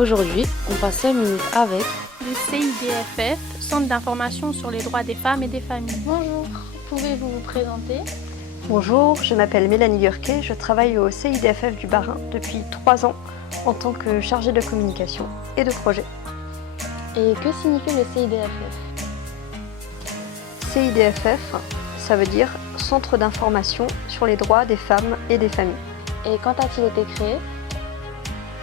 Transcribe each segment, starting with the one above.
Aujourd'hui, on passe 5 minutes avec le CIDFF, Centre d'information sur les droits des femmes et des familles. Bonjour, pouvez-vous vous présenter? Bonjour, je m'appelle Mélanie Gurquet, je travaille au CIDFF du Bas-Rhin depuis 3 ans en tant que chargée de communication et de projet. Et que signifie le CIDFF? CIDFF, ça veut dire Centre d'information sur les droits des femmes et des familles. Et quand a-t-il été créé?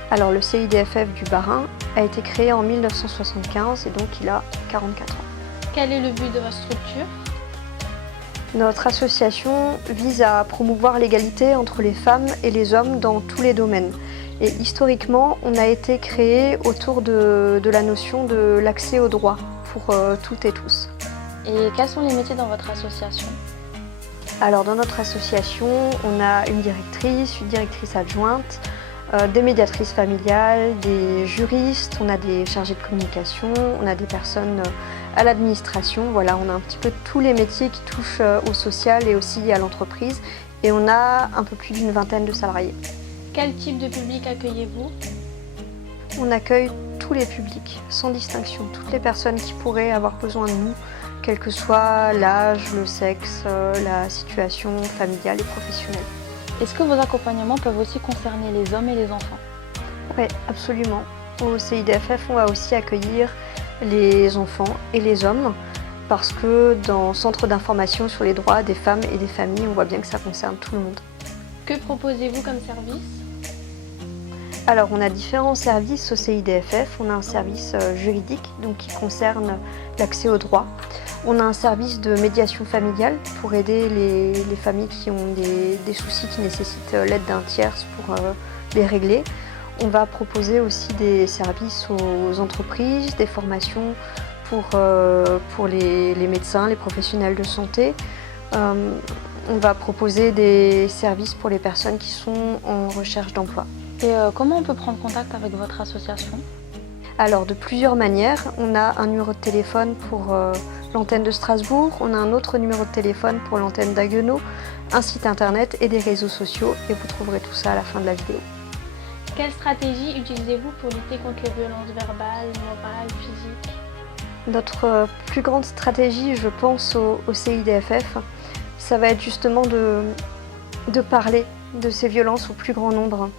Alors le CIDFF du Bas-Rhin a été créé en 1975 et donc il a 44 ans. Quel est le but de votre structure? Notre association vise à promouvoir l'égalité entre les femmes et les hommes dans tous les domaines. Et historiquement, on a été créé autour de la notion de l'accès aux droits pour toutes et tous. Et quels sont les métiers dans votre association? Alors dans notre association, on a une directrice adjointe, des médiatrices familiales, des juristes, on a des chargés de communication, on a des personnes à l'administration. Voilà, on a un petit peu tous les métiers qui touchent au social et aussi à l'entreprise. Et on a un peu plus d'une vingtaine de salariés. Quel type de public accueillez-vous? On accueille tous les publics, sans distinction, toutes les personnes qui pourraient avoir besoin de nous, quel que soit l'âge, le sexe, la situation familiale et professionnelle. Est-ce que vos accompagnements peuvent aussi concerner les hommes et les enfants? Oui, absolument. Au CIDFF, on va aussi accueillir les enfants et les hommes parce que dans Centre d'information sur les droits des femmes et des familles, on voit bien que ça concerne tout le monde. Que proposez-vous comme service? Alors, on a différents services au CIDFF. On a un service juridique donc qui concerne l'accès aux droits. On a un service de médiation familiale pour aider les familles qui ont des soucis qui nécessitent l'aide d'un tierce pour les régler. On va proposer aussi des services aux entreprises, des formations pour les médecins, les professionnels de santé. On va proposer des services pour les personnes qui sont en recherche d'emploi. Et comment on peut prendre contact avec votre association? Alors de plusieurs manières. On a un numéro de téléphone pour l'antenne de Strasbourg, on a un autre numéro de téléphone pour l'antenne d'Haguenau, un site internet et des réseaux sociaux et vous trouverez tout ça à la fin de la vidéo. Quelle stratégie utilisez-vous pour lutter contre les violences verbales, morales, physiques? Notre plus grande stratégie, je pense, au CIDFF, ça va être justement de parler de ces violences au plus grand nombre.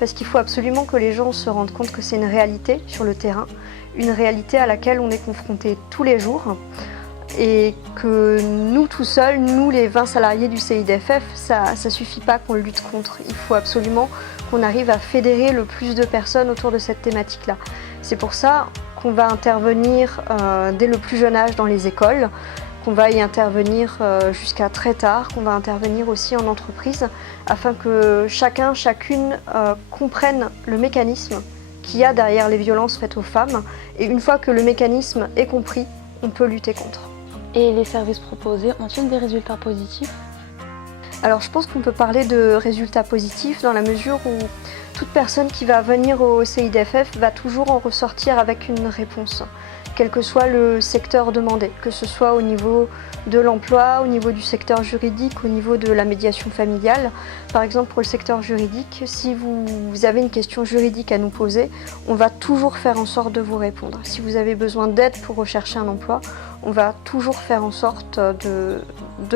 Parce qu'il faut absolument que les gens se rendent compte que c'est une réalité sur le terrain, une réalité à laquelle on est confronté tous les jours et que nous tout seuls, nous les 20 salariés du CIDFF, ça ne suffit pas qu'on lutte contre. Il faut absolument qu'on arrive à fédérer le plus de personnes autour de cette thématique-là. C'est pour ça qu'on va intervenir dès le plus jeune âge dans les écoles, qu'on va y intervenir jusqu'à très tard, qu'on va intervenir aussi en entreprise, afin que chacun, chacune comprenne le mécanisme qu'il y a derrière les violences faites aux femmes. Et une fois que le mécanisme est compris, on peut lutter contre. Et les services proposés ont-ils des résultats positifs? Alors je pense qu'on peut parler de résultats positifs dans la mesure où toute personne qui va venir au CIDFF va toujours en ressortir avec une réponse, quel que soit le secteur demandé, que ce soit au niveau de l'emploi, au niveau du secteur juridique, au niveau de la médiation familiale. Par exemple, pour le secteur juridique, si vous avez une question juridique à nous poser, on va toujours faire en sorte de vous répondre. Si vous avez besoin d'aide pour rechercher un emploi, on va toujours faire en sorte de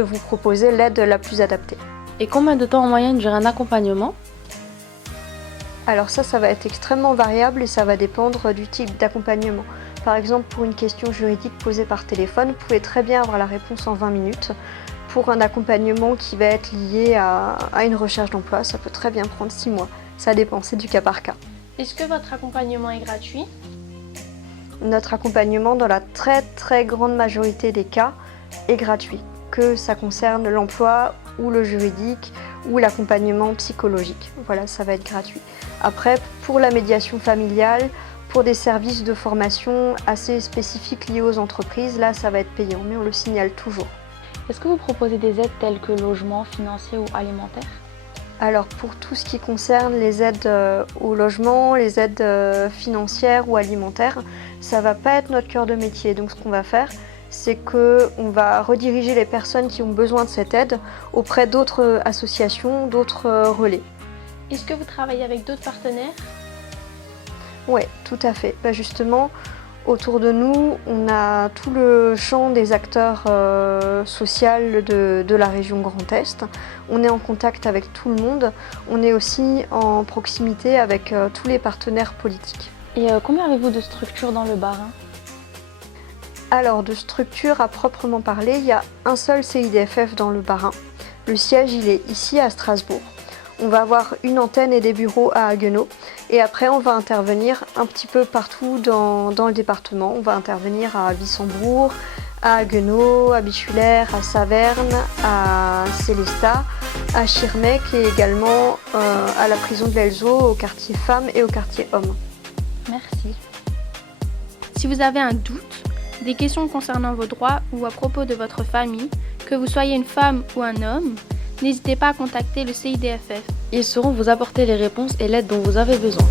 vous proposer l'aide la plus adaptée. Et combien de temps en moyenne dure un accompagnement? Alors ça va être extrêmement variable et ça va dépendre du type d'accompagnement. Par exemple, pour une question juridique posée par téléphone, vous pouvez très bien avoir la réponse en 20 minutes. Pour un accompagnement qui va être lié à une recherche d'emploi, ça peut très bien prendre 6 mois. Ça dépend, c'est du cas par cas. Est-ce que votre accompagnement est gratuit? Notre accompagnement, dans la très très grande majorité des cas, est gratuit. Que ça concerne l'emploi ou le juridique ou l'accompagnement psychologique. Voilà, ça va être gratuit. Après, pour la médiation familiale, pour des services de formation assez spécifiques liés aux entreprises, là ça va être payant, mais on le signale toujours. Est-ce que vous proposez des aides telles que logement, financier ou alimentaire? Alors pour tout ce qui concerne les aides au logement, les aides financières ou alimentaires, ça ne va pas être notre cœur de métier. Donc ce qu'on va faire, c'est qu'on va rediriger les personnes qui ont besoin de cette aide auprès d'autres associations, d'autres relais. Est-ce que vous travaillez avec d'autres partenaires? Oui, tout à fait. Bah justement, autour de nous, on a tout le champ des acteurs sociaux de la région Grand Est. On est en contact avec tout le monde. On est aussi en proximité avec tous les partenaires politiques. Et combien avez-vous de structures dans le Bas-Rhin? Alors, de structure à proprement parler, il y a un seul CIDFF dans le Bas-Rhin. Le siège, il est ici à Strasbourg. On va avoir une antenne et des bureaux à Haguenau. Et après, on va intervenir un petit peu partout dans le département. On va intervenir à Wissembourg, à Haguenau, à Bichulaire, à Saverne, à Sélestat, à Schirmeck et également à la prison de l'Elzo, au quartier femmes et au quartier hommes. Merci. Si vous avez un doute, des questions concernant vos droits ou à propos de votre famille, que vous soyez une femme ou un homme, n'hésitez pas à contacter le CIDFF. Ils sauront vous apporter les réponses et l'aide dont vous avez besoin.